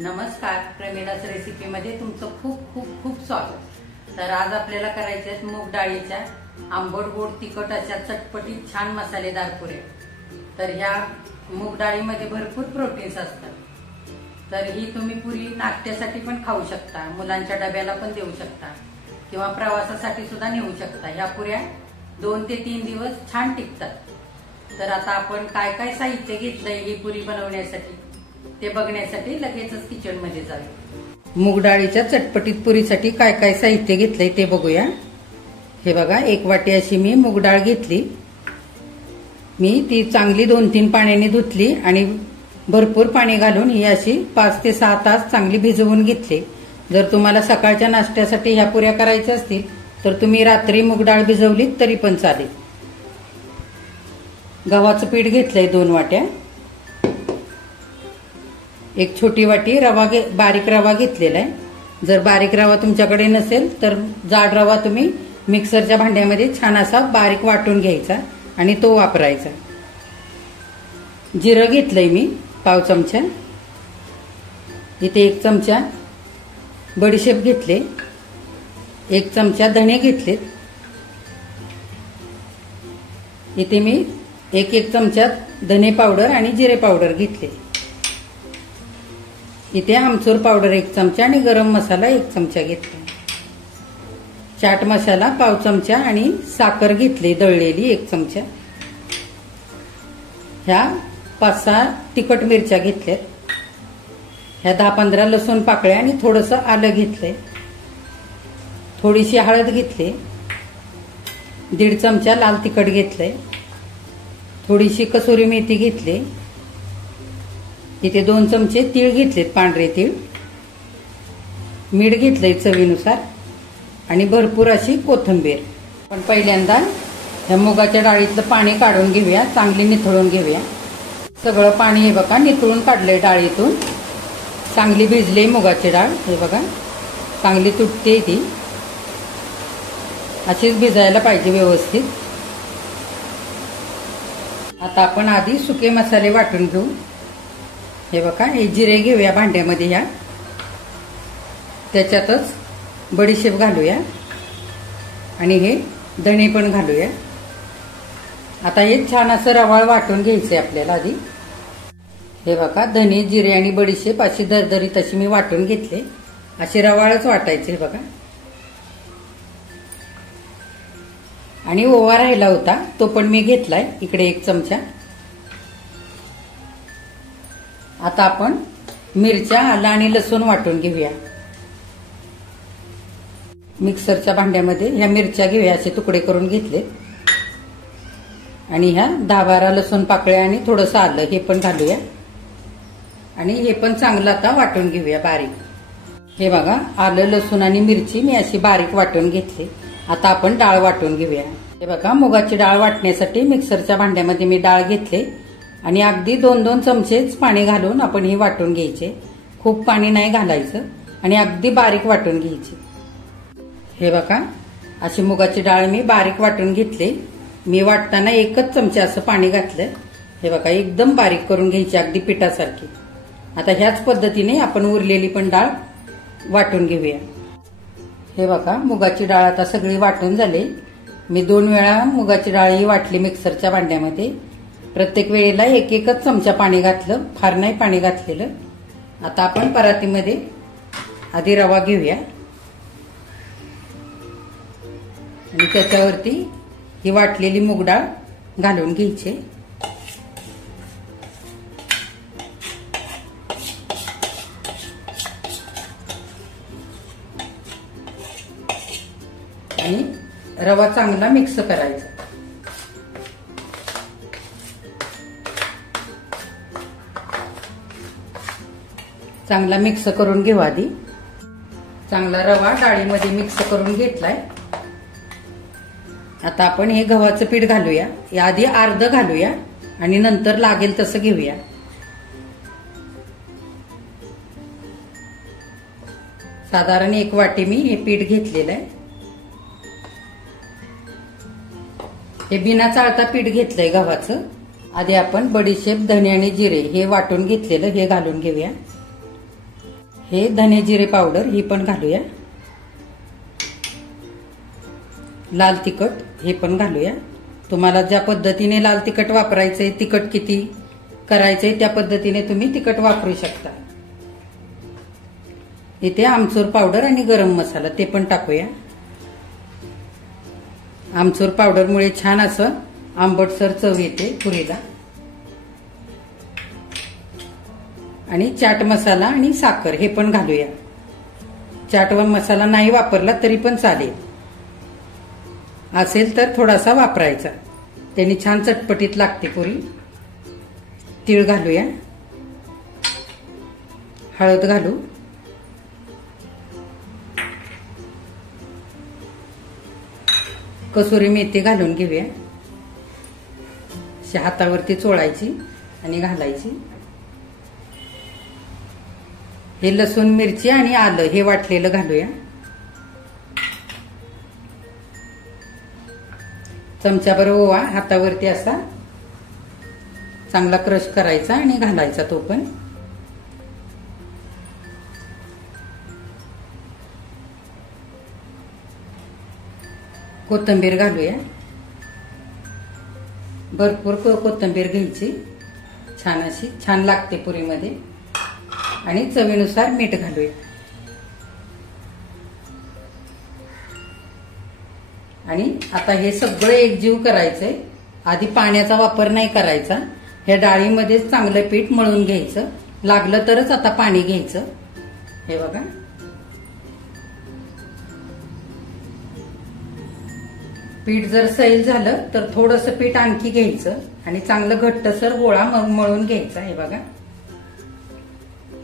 नमस्कार, प्रमिला's रेसिपीमध्ये तुमचं खूप खूप खूप स्वागत। तर आज आपल्याला करायचे आहेत मूग डाळीच्या आंबट गोड तिखट अशा चटपटीत छान मसालेदार पुऱ्या। तर ह्या मूग डाळीमध्ये भरपूर प्रोटीन्स असतात। तर ही तुम्ही पुरी नाश्त्यासाठी पण खाऊ शकता, मुलांच्या डब्याला पण देऊ शकता किंवा प्रवासासाठी सुद्धा नेऊ शकता। ह्या पुऱ्या 2 ते 3 दिवस छान टिकतात। तर आता आपण काय काय साहित्य घेतलंय ही पुरी बनवण्यासाठी ते बघण्यासाठी लगेचच किचन मध्ये जाऊया। मूग डाळीच्या चटपटीत पुरीसाठी काय काय साहित्य घेतलंय ते बघूया। हे बघा, 1 वाटी अशी मी मूग डाळ घेतली। मी ती चांगली 2-3 पाण्याने धुतली आणि भरपूर पाणी घालून ही अशी 5 ते 6 तास चांगली भिजवून घेतली। जर तुम्हाला सकाळच्या नाश्त्यासाठी ह्या पुऱ्या करायच्या असतील तर तुम्ही रात्री मूग डाळ भिजवलीत तरी पण चालेल। गव्हाचं पीठ घेतलंय 2 वाट्या। 1 छोटी वाटी रवा बारीक रवा घेतलेला आहे। जर बारीक रवा तुमच्याकडे नसेल तर जाड रवा तुम्ही मिक्सरच्या भांड्यामध्ये छान असा बारीक वाटून घ्यायचा आणि तो वापरायचा। जिरं घेतलंय मी पाव चमचा। इथे 1 चमचा बडीशेप घेतले। 1 चमचा धणे घेतले। इथे मी 1 चमचा धने पावडर आणि जिरे पावडर घेतले। इथे आमचूर पावडर 1 चमचा आणि गरम मसाला 1 चमचा घेतला। चाट मसाला पाव चमचा आणि साखर घेतली दळलेली 1 चमचा। ह्या 5-6 तिखट मिरच्या घेतल्यात। ह्या 10-15 लसूण पाकळ्या आणि थोडंसं आलं घेतलंय। थोडीशी हळद घेतली। 1.5 चमचा लाल तिखट घेतलंय। थोडीशी कसुरी मेथी घेतली। इथे 2 चमचे तीळ घेतलेत, पांढरे तीळ। मीठ घेतलंय चवीनुसार आणि भरपूर अशी कोथिंबीर। पण पहिल्यांदा ह्या मुगाच्या डाळीतलं पाणी काढून घेऊया, चांगली निथळून घेऊया। सगळं पाणी हे बघा निथळून काढलंय डाळीतून। चांगली भिजली मुगाची डाळ, हे बघा चांगली तुटते ती। अशीच भिजायला पाहिजे व्यवस्थित। आता आपण आधी सुके मसाले वाटून घेऊ। हे बघा, हे जिरे घेऊया भांड्यामध्ये ह्या, त्याच्यातच बडीशेप घालूया आणि हे धणे पण घालूया। आता हे छान असं रवाळ वाटून घ्यायचंय आपल्याला आधी। हे बघा, धणे जिरे आणि बडीशेप अशी दरदरीत अशी मी वाटून घेतले। अशी रवाळच वाटायचे बघा। आणि ओवा राहिला होता तो पण मी घेतलाय इकडे 1 चमचा। आता आपण मिरच्या, आलं आणि लसूण वाटून घेऊया। मिक्सरच्या भांड्यामध्ये ह्या मिरच्या घेऊया, असे तुकडे करून घेतले आणि ह्या 10-12 लसूण पाकळ्या आणि थोडंसं आलं हे पण घालूया आणि हे पण चांगलं आता वाटून घेऊया बारीक। हे बघा, आलं लसूण आणि मिरची मी अशी बारीक वाटून घेतली। आता आपण डाळ वाटून घेऊया। हे बघा, मुगाची डाळ वाटण्यासाठी मिक्सरच्या भांड्यामध्ये मी डाळ घेतले आणि अगदी 2-2 चमचेच पाणी घालून आपण हे वाटून घ्यायचे। खूप पाणी नाही घालायचं आणि अगदी बारीक वाटून घ्यायची। हे बघा, अशी मुगाची डाळ मी बारीक वाटून घेतली। मी वाटताना 1च चमचा असं पाणी घातलं। हे बघा, एकदम बारीक करून घ्यायची, अगदी पिठासारखी। आता ह्याच पद्धतीने आपण उरलेली पण डाळ वाटून घेऊया। हे बघा, मुगाची डाळ आता सगळी वाटून झाली। मी 2 वेळा मुगाची डाळही वाटली मिक्सरच्या भांड्यामध्ये। प्रत्येक वेळेला 1-1च चमचा पाणी घातलं, फार नाही पाणी घातलेलं। आता आपण परातीमध्ये आधी रवा घेऊया आणि त्याच्यावरती ही वाटलेली मूग डाळ घालून घ्यायची। आणि रवा चांगला मिक्स करायचा। चांगला मिक्स करून घेऊ आधी। चांगला रवा डाळीमध्ये मिक्स करून घेतलाय। आता आपण हे गव्हाचं पीठ घालूया। आधी अर्ध घालूया आणि नंतर लागेल तसं घेऊया। साधारण 1 वाटी मी हे पीठ घेतलेलं आहे। हे बिना चाळता पीठ घेतलंय गव्हाचं। आधी आपण बडीशेप, धणे आणि जिरे हे वाटून घेतलेलं हे घालून घेऊया। हे धने जिरे पावडर ही पण घालूया. लाल तिखट हे पण घालूया. तुम्हाला ज्या पद्धतीने लाल तिखट वापरायचंय, तिखट किती करायचंय त्या पद्धतीने तुम्ही तिखट वापरू शकता. इथे आमचूर पावडर आणि गरम मसाला ते पण टाकूया. आमचूर पावडरमुळे छान असं आंबटसर चव येते पुरीला. आणि चाट मसाला आणि साखर हे पण घालूया. चाट मसाला नाही वापरला तरी पण चालेल, असेल तर थोडासा वापरायचा, त्याने छान चटपटीत लागते पुरी. तीळ घालूया. हळद घालू. कसुरी मेथी घालून घेऊया. हातावरती चोळायची आणि घालायची. हे लसूण मिरची आणि आलं हे वाटलेलं घालूया. चमचाभर ओवा हातावरती असा चांगला क्रश करायचा आणि घालायचा तो पण. कोथिंबीर घालूया. भरपूर कोथिंबीर घ्यायची, छान अशी छान लागते पुरीमध्ये. आणि चवीनुसार मीठ घालूया. आणि आता हे सगळं एकजीव करायचंय. आधी पाण्याचा वापर नाही करायचा. ह्या डाळीमध्ये चांगलं पीठ मळून घ्यायचं. लागलं तरच आता पाणी घ्यायचं. हे बघा, पीठ जर सैल झालं तर थोडंसं पीठ आणखी घ्यायचं आणि चांगलं घट्टसर गोळा मळून घ्यायचा. हे बघा,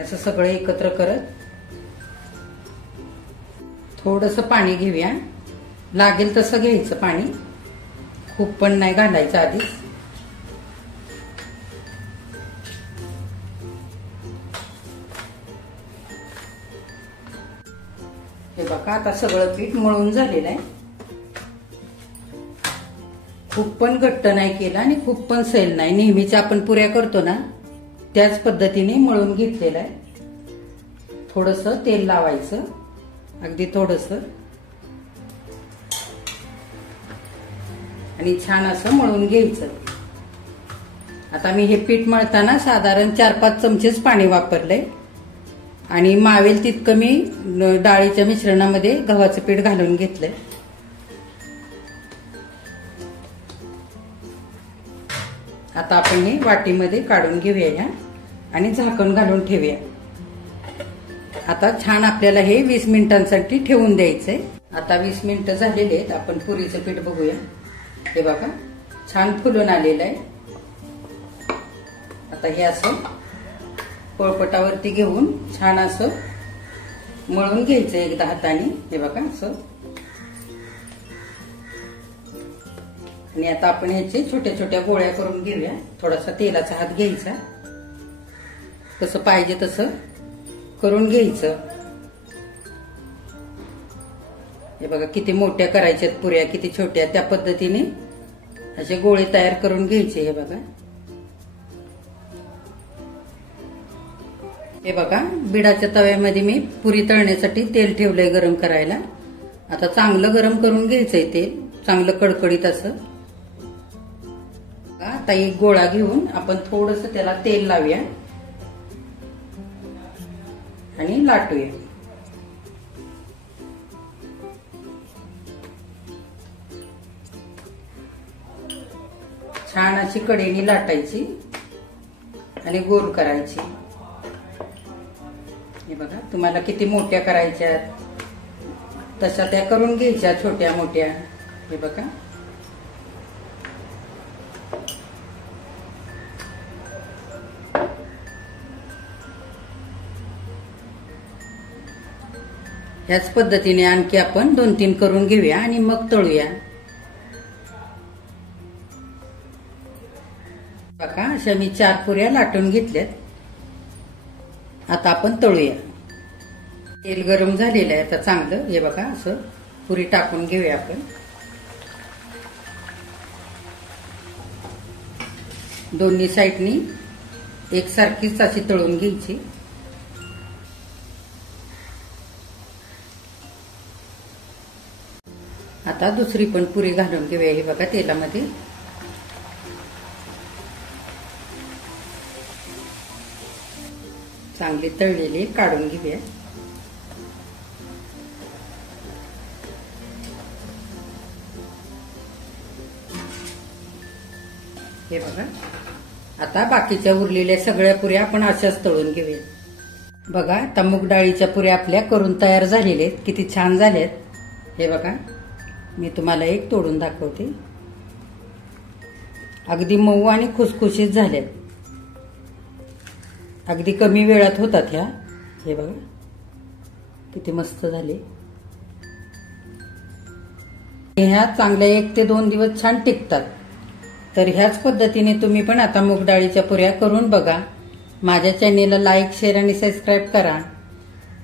असं सगळं एकत्र करत थोडंसं पाणी घेऊया. लागेल तसं घ्यायचं पाणी, खूप पण नाही घालायचं आधीच. हे बघा, आता सगळं पीठ मळून झालेलं आहे. खूप पण घट्ट नाही केलं आणि खूप पण सैल नाही. नेहमीच्या आपण पुऱ्या करतो ना त्याच पद्धतीने मळून घेतलेलं आहे. थोडंसं तेल लावायचं, अगदी थोडंसं, आणि छान असं मळून घ्यायचं. आता मी हे पीठ मळताना साधारण 4-5 चमचेच पाणी वापरलंय आणि मावेल तितकं मी डाळीच्या मिश्रणामध्ये गव्हाचं पीठ घालून घेतलंय. आता आपण हे वाटीमध्ये काढून घेऊया आणि झाकण घालून ठेवूया. आता छान आपल्याला हे 20 मिनिटांसाठी ठेवून द्यायचंय. आता 20 मिनिटं झालेले आहेत. आपण पुरीचं पीठ बघूया. हे बघा, छान फुलून आलेलं आहे. आता हे असं पोळपाटावरती घेऊन छान असं मळून घ्यायचं एकदा हाताने. हे बघा असं. आणि आता आपण ह्याचे छोट्या छोट्या गोळ्या करून घेऊया. थोडासा तेलाचा हात घ्यायचा, कसं पाहिजे तसं करून घ्यायचं. हे बघा, किती मोठ्या करायच्यात पुऱ्या, किती छोट्या, त्या पद्धतीने असे गोळे तयार करून घ्यायचे. हे बघा, हे बघा, बिडाच्या तव्यामध्ये मी पुरी तळण्यासाठी तेल ठेवलंय गरम करायला. आता चांगलं गरम करून घ्यायचंय तेल, चांगलं कडकडीत असं. आता एक गोळा घेऊन आपण थोडंसं त्याला तेल लावूया आणि लाटूया. छान अशी कडेने लाटायची आणि गोल करायची. हे बघा, तुम्हाला किती मोठ्या करायच्या तशा त्या करून घ्यायच्या, छोट्या मोठ्या. हे बघा, ह्याच पद्धतीने आणखी आपण 2-3 करून घेऊया आणि मग तळूया. बघा, अशा मी 4 पुऱ्या लाटून घेतल्यात. आता आपण तळूया. तेल गरम झालेलं आहे आता चांगलं. हे बघा, असं पुरी टाकून घेऊया आपण. दोन्ही साईडनी एकसारखीच अशी तळून घ्यायची. आता दुसरी पण पुरी घालून घेऊया. हे बघा तेलामध्ये चांगली तळलेली काढून घेऊया. हे बघा आता बाकीच्या उरलेल्या सगळ्या पुऱ्या आपण अशाच तळून घेऊया. बघा आता मूग डाळीच्या पुऱ्या आपल्या करून तयार झालेल्या आहेत. किती छान झाल्यात. हे बघा मी तुम्हाला एक तोडून दाखवते. अगदी मऊ आणि खुसखुशीत झाल्यात. अगदी कमी वेळात होतात ह्या. हे बघा किती मस्त झाले. ह्या चांगल्या 1 ते 2 दिवस छान टिकतात. तर ह्याच पद्धतीने तुम्ही पण आता मूग डाळीच्या पुऱ्या करून बघा. माझ्या चॅनेलला लाईक, शेअर आणि सबस्क्राईब करा.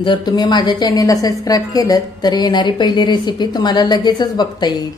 जर तुम्ही माझ्या चॅनेलला सबस्क्राईब केलं तर येणारी पहिली रेसिपी तुम्हाला लगेचच बघता येईल.